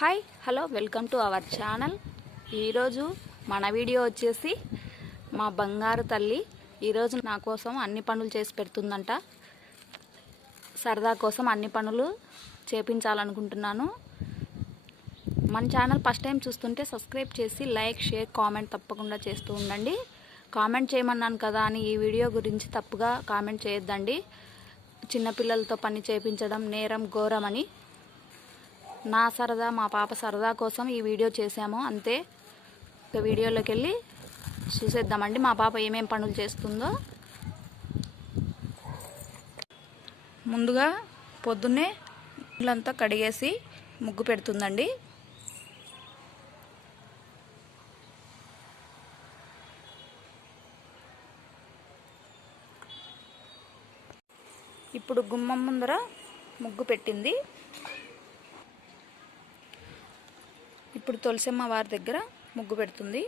Hi hello welcome to our channel. ఈరోజు మన video వచ్చేసి మా బంగారు తల్లి ఈరోజు నా కోసం అన్ని పనులు చేసి పెడుతుందంట. సరదా కోసం అన్ని పనులు చేపించాలనుకుంటున్నాను. మన ఛానల్ ఫస్ట్ టైం చూస్తుంటే సబ్స్క్రైబ్ చేసి లైక్ షేర్ కామెంట్ తప్పకుండా చేస్తూ ఉండండి. కామెంట్ చేయమన్నాను కదా అని ఈ వీడియో గురించి తప్పుగా కామెంట్ చేయొద్దండి. చిన్నపిల్లలతో పని చేయించడం నేరం ఘోరం అని నా సరదా మా పాప సరదా కోసం ఈ వీడియో చేశాము అంతే. ఇక వీడియోలోకి వెళ్ళి చూసేద్దామండి మా పాప ఏమేం పనులు చేస్తుందో. ముందుగా పొద్దున్నే ఇల్లంతా కడిగేసి ముగ్గు పెడుతుందండి. ఇప్పుడు గుమ్మం ముందర ముగ్గు పెట్టింది. ఇప్పుడు తులసమ్మ వారి దగ్గర ముగ్గు పెడుతుంది.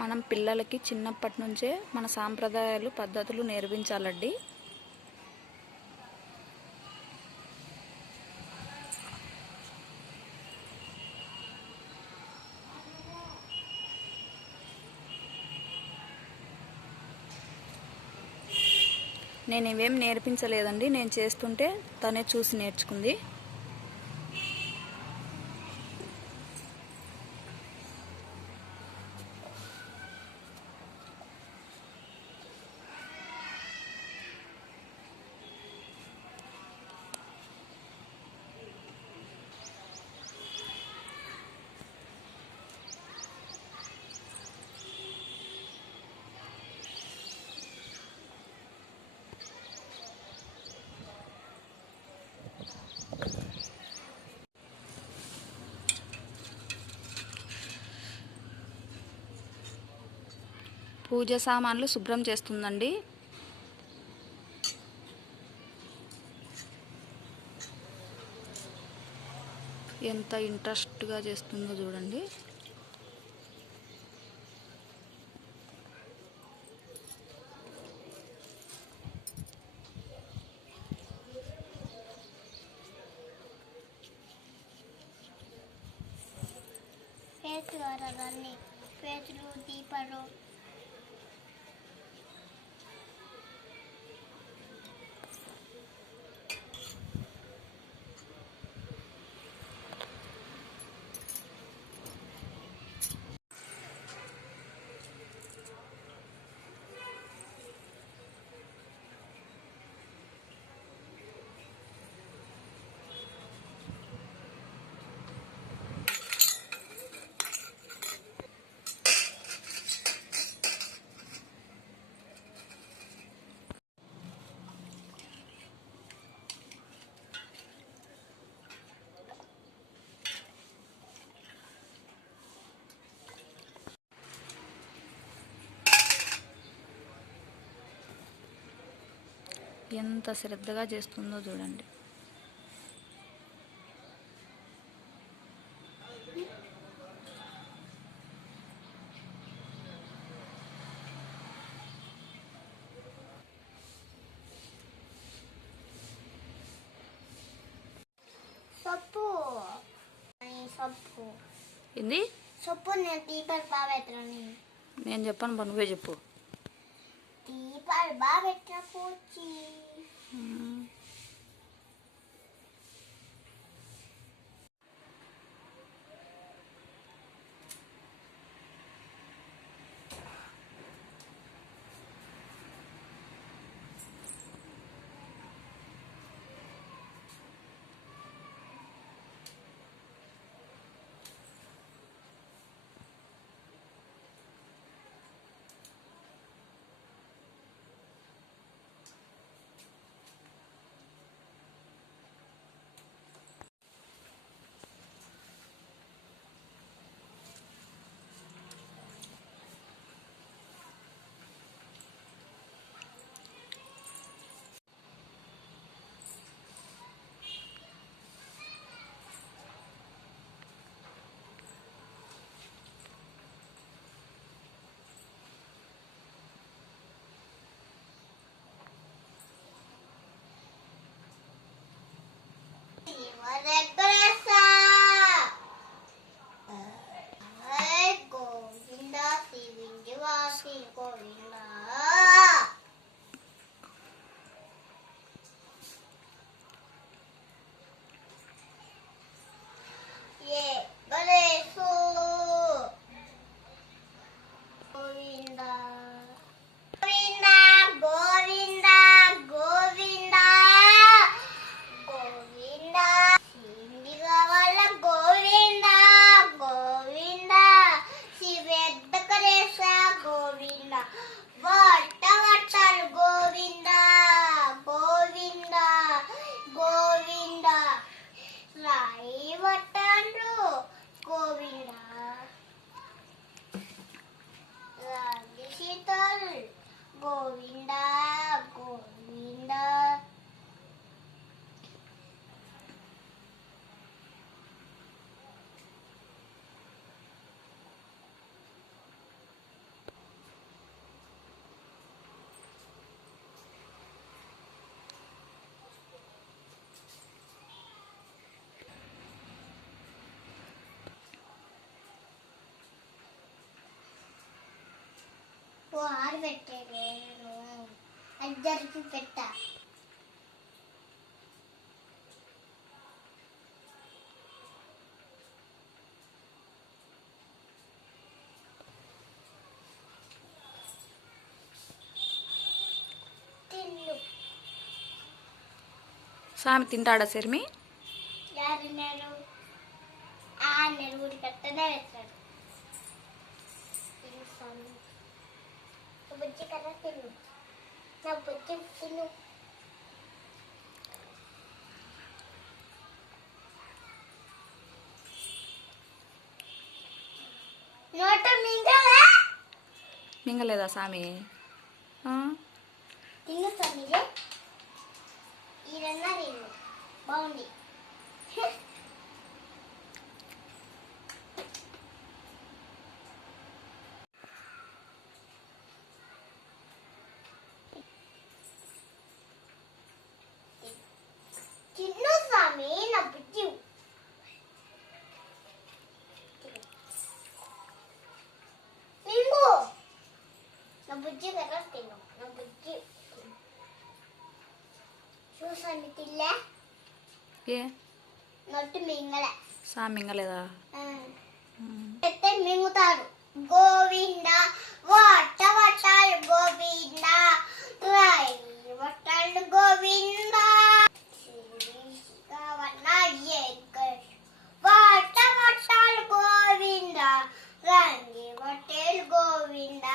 మనం పిల్లలకి చిన్నప్పటి నుంచే మన సాంప్రదాయాలు పద్ధతులు నేర్పించాలండి. నేను ఇవేం నేర్పించలేదండి, నేను చేస్తుంటే తనే చూసి నేర్చుకుంది. పూజ సామాన్లు శుభ్రం చేస్తుందండి. ఎంత ఇంట్రెస్ట్గా చేస్తుందో చూడండి. పేతులు దీపాలు ఎంత శ్రద్ధగా చేస్తుందో చూడండి. ఏంది సొప్పు నేను దీపాలు బాగా పెట్టని నేను చెప్పాను, నువ్వే చెప్పు. దీపాలు బాగా పెట్టిన పూచి పెట్టాడు నేను అది జరిపి పెట్టా. తిన్ను సామి తింటాడా శర్మి? యారున్నారు ఆ నెరువుడి పెట్టనే పెట్టాడు. తిను స్వామి. నా బుజ్జి కదా తిను. నా బుజ్జి తిను. నోట మింగలే. మింగలేదా సామి? ఆ? తిను స్వామిలే. ఈరన్నా తిను బాగుంది. తిను స్వామి నా బుజ్జి. మింగు నా బుజ్జి కదా తిను. నా బుజ్జి చూసాను తిల్లే. ఏ నొట్టు మింగలే. సామి మింగలేదా? అయితే మింగుతారు. గోవింద వట్ట వట్టాలు గోవింద రాయి వట్టాలు గోవింద వట్ట వట్టాలు గోవింద రంగి వట్టేలు గోవింద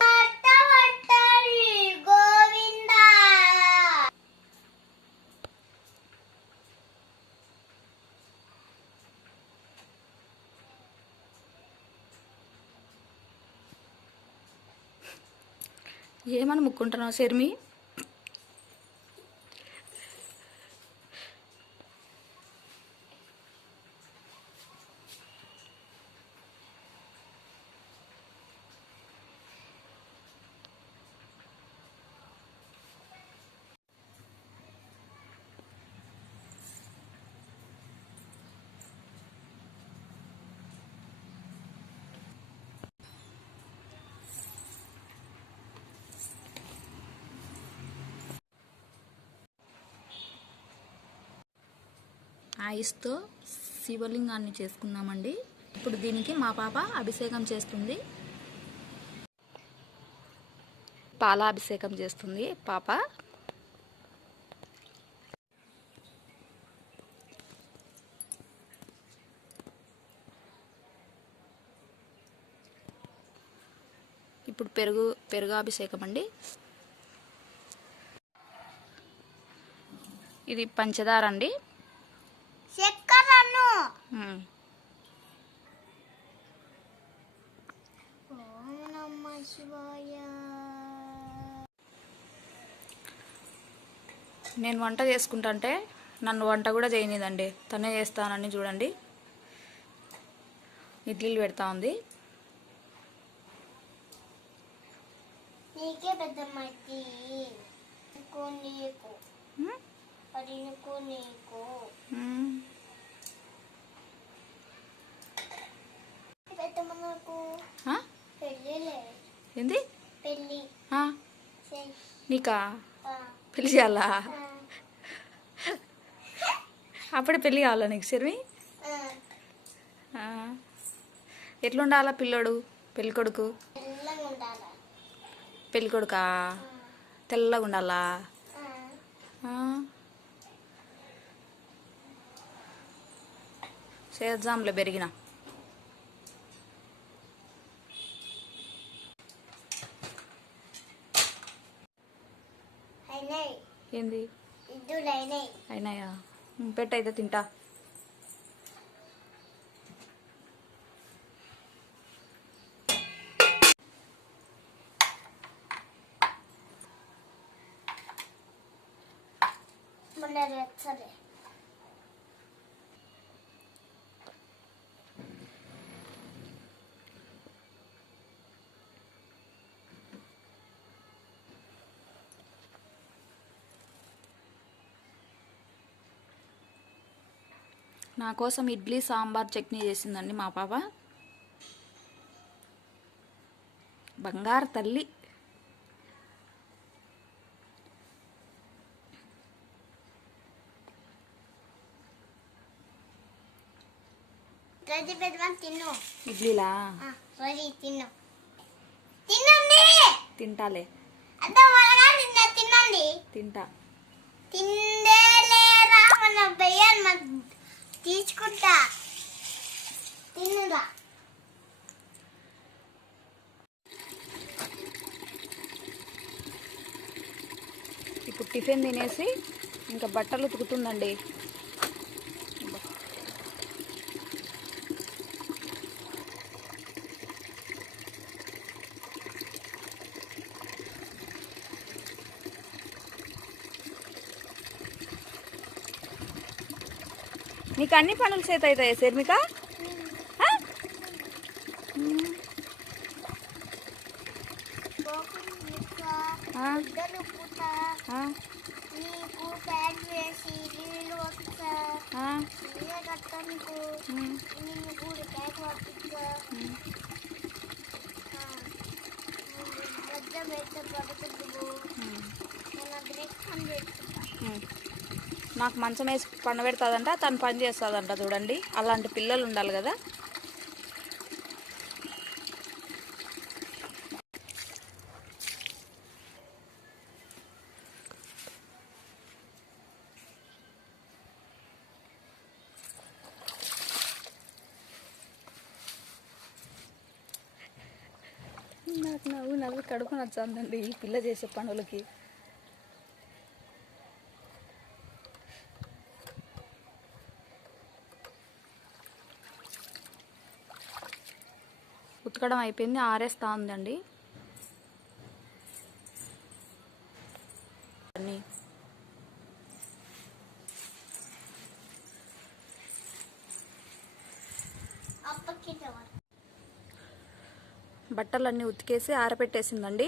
వట్ట వట్టాలు గోవింద. ఏమని ముక్కుంటున్నావు శర్మి? ఐస్తో శివలింగాన్ని చేసుకున్నామండి. ఇప్పుడు దీనికి మా పాప అభిషేకం చేస్తుంది. పాలాభిషేకం చేస్తుంది పాప. ఇప్పుడు పెరుగాభిషేకం అండి. ఇది పంచదార అండి. చక్కరను ఓం నమః శివాయ. నేను వంట చేసుకుంటాంటే నన్ను వంట కూడా చేయనిదండి. తనే చేస్తానని చూడండి ఇడ్లీలు పెడతా ఉంది. నీకే పెద్దమ్మాయి నీకు అది నీకు పెద్దమ్మ నాకు పెళ్ళిలే. ఏంది పెళ్ళి నీకా? పెళ్ళి చేయాలా? అప్పుడే పెళ్ళి కావాలా నీకు శర్మి? ఎట్లుండాలా పిల్లోడు పెళ్ళికొడుకు? పెళ్ళికొడుకా తెల్లగా ఉండాలా? చేద్దాంలే పెరిగిన. ఏంది అయినాయా? పెట్టయితే తింటా. సరే నా కోసం ఇడ్లీ సాంబార్ చట్నీ చేసిందండి మా పాప. బంగారు తల్లి. రోజు పెద్దవాళ్ళు తిను. ఇడ్లీలా రోజు తిను. తినండి. తింటాలే. అంతా వరగా తినండి. తింటా. తిందేలేరా మన బయ్యాన్ని తీసుకుంటా. తినురా. ఇప్పుడు టిఫిన్ తినేసి ఇంకా బట్టలు ఉతుకుతుందండి. నీకు అన్ని పనులు చేత అవుతాయి శర్మిక? నీకు ప్యాంట్ వేసి నీళ్ళు వస్తా కట్టడానికి నిన్ను కూడా ప్యాక్ పట్టించా పెద్ద పెద్ద పడుతుంది. నేను బ్రేక్ పని పెట్టుకుంటా. నాకు మంచం వేసి పండబెడుతుందంట, తను పని చేస్తుందంట. చూడండి, అలాంటి పిల్లలు ఉండాలి కదా. నాకు నవ్వు కడుపు నచ్చిందండి ఈ పిల్ల చేసే పనులకి. ఉతకడం అయిపోయింది, ఆరేస్తా ఉందండి. బట్టలన్నీ ఉతికేసి ఆరబెట్టేసిందండి.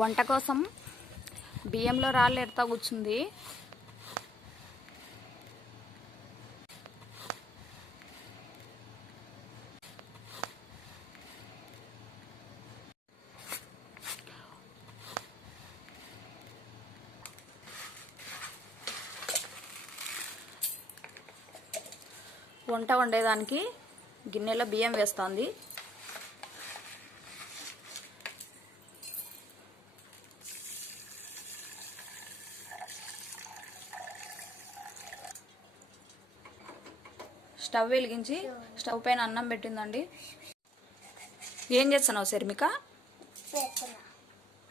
వంట కోసం బియ్యంలో రాళ్ళు ఎడతా కూర్చుంది. వంట వండేదానికి గిన్నెలో బియ్యం వేస్తుంది. స్టవ్ వెలిగించి స్టవ్ పైన అన్నం పెట్టిందండి. ఏం చేస్తున్నావు శర్మిక?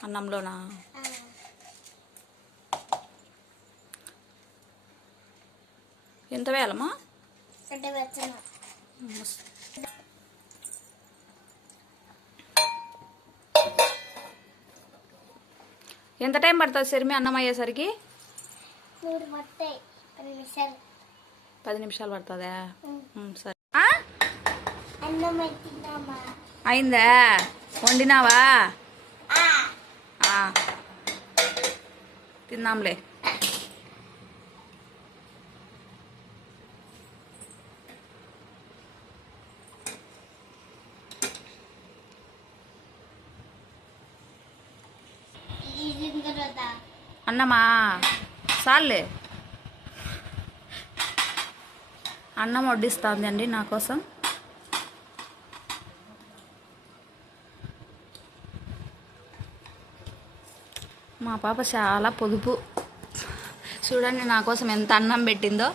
అన్నంలోనా? ఎంత వేయాలమ్మా? ఎంత టైం పడుతుంది శర్మి అన్నం అయ్యేసరికి? 10 నిమిషాలు పడుతుందా? సరే. అయిందా? వండినావా? తిందాంలే. అన్నమా? చాలే. అన్నం వడ్డిస్తుంది అండి నా కోసం. మా పాప చాలా పొదుపు. చూడండి నా కోసం ఎంత అన్నం పెట్టిందో.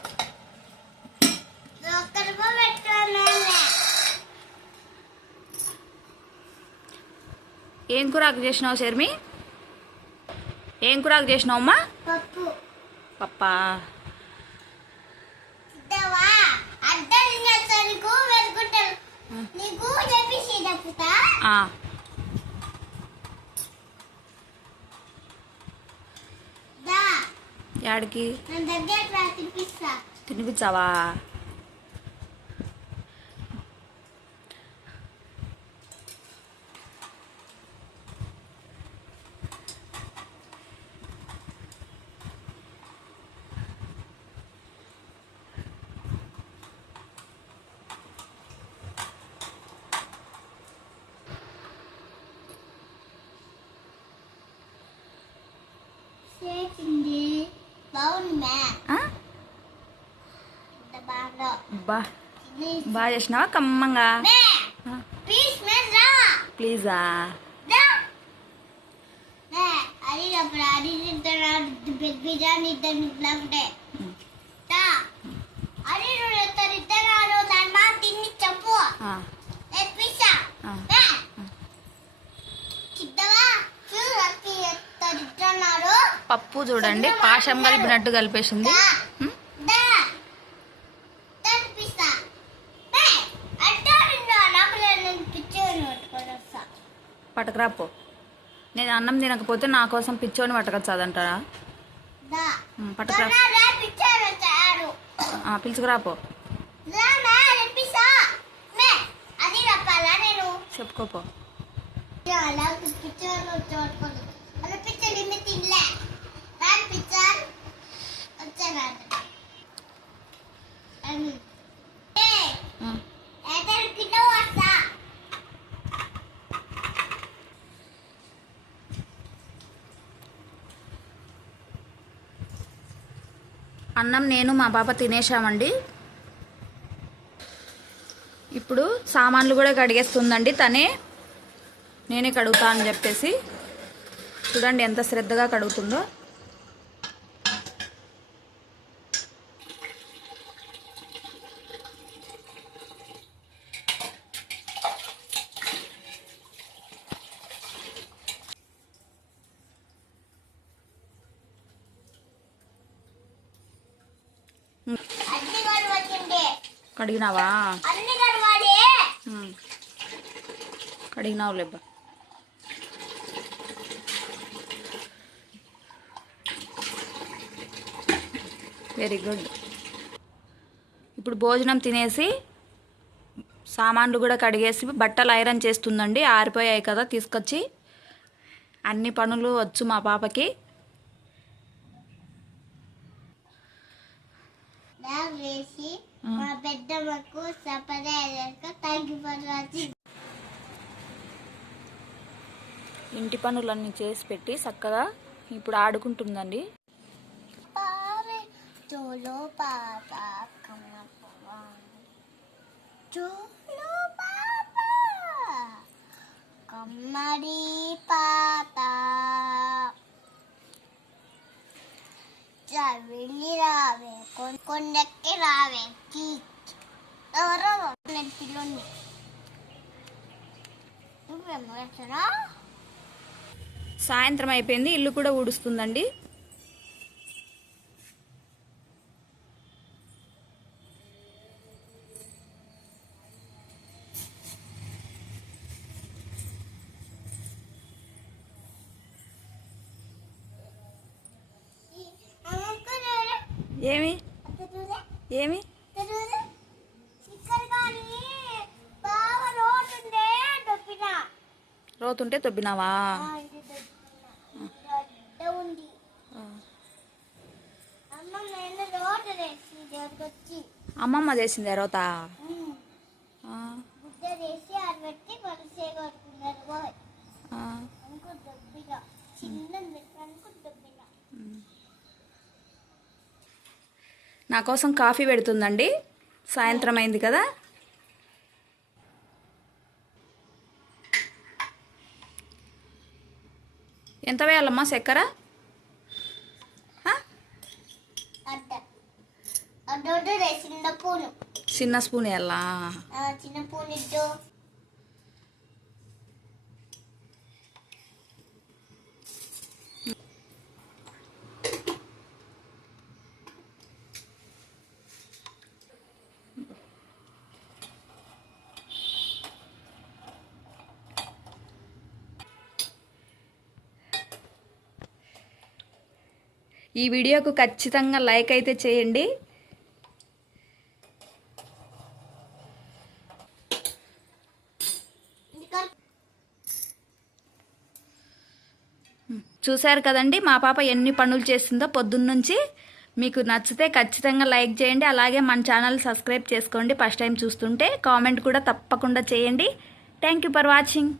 ఏం కూరాకు చేసినావు శర్మి? ఏం కూరాకు చేసినావు అమ్మా? పప్పా. యాడికి తినిపించావా? బాగుంది. బా బాగా చేసినావా కమ్మంగా ప్లీజ్ రా ప్లీజా అది అది బిర్యానీ ఇద్దరు అది ఇద్దరు దాని మా తిని చెప్పు పిజ్జా పప్పు చూడండి పాశం కలిపినట్టు కలిపేసింది. పట్టకరాపో. నేను అన్నం తినకపోతే నా కోసం పిచ్చోని పట్టకొచ్చాదంటారా? పట్టకరా పిలుచుకురాపో. చెప్పుకోపో. అన్నం నేను మా పాప తినేసామండి. ఇప్పుడు సామాన్లు కూడా కడిగేస్తుందండి తనే. నేనే కడుగుతా అని చెప్పేసి చూడండి ఎంత శ్రద్ధగా కడుగుతుందో. కడిగినావా? కడిగినావు లేబ్బా. Very good. ఇప్పుడు భోజనం తినేసి సామాన్లు కూడా కడిగేసి బట్టలు ఐరన్ చేస్తుందండి. ఆరిపోయాయి కదా తీసుకొచ్చి. అన్ని పనులు వచ్చు మా పాపకి. ఇంటి పనులన్నీ చేసి పెట్టి చక్కగా ఇప్పుడు ఆడుకుంటుందండి. కమ్మడి పాత వెళ్ళి రావే కొండెక్కి రావే ఎవరో నేను పిల్లోని నువ్వేమో వచ్చారా. సాయంత్రం అయిపోయింది. ఇల్లు కూడా ఊడుస్తుందండి. ఏమి ఏమి రోతుంటే తొబ్బినావా? అమ్మమ్మ చేసింది రోత. నా కోసం కాఫీ పెడుతుందండి. సాయంత్రం అయింది కదా. ఎంత వేయాలమ్మా చక్కెర? చిన్న స్పూన్ వేయాలా? చిన్న స్పూన్ ఈ వీడియోకు ఖచ్చితంగా లైక్ అయితే చేయండి. చూశారు కదండి మా పాప ఎన్ని పనులు చేస్తుందో పొద్దున్నుంచి. మీకు నచ్చితే ఖచ్చితంగా లైక్ చేయండి. అలాగే మన ఛానల్ సబ్స్క్రైబ్ చేసుకోండి. ఫస్ట్ టైం చూస్తుంటే కామెంట్ కూడా తప్పకుండా చేయండి. Thank you for watching.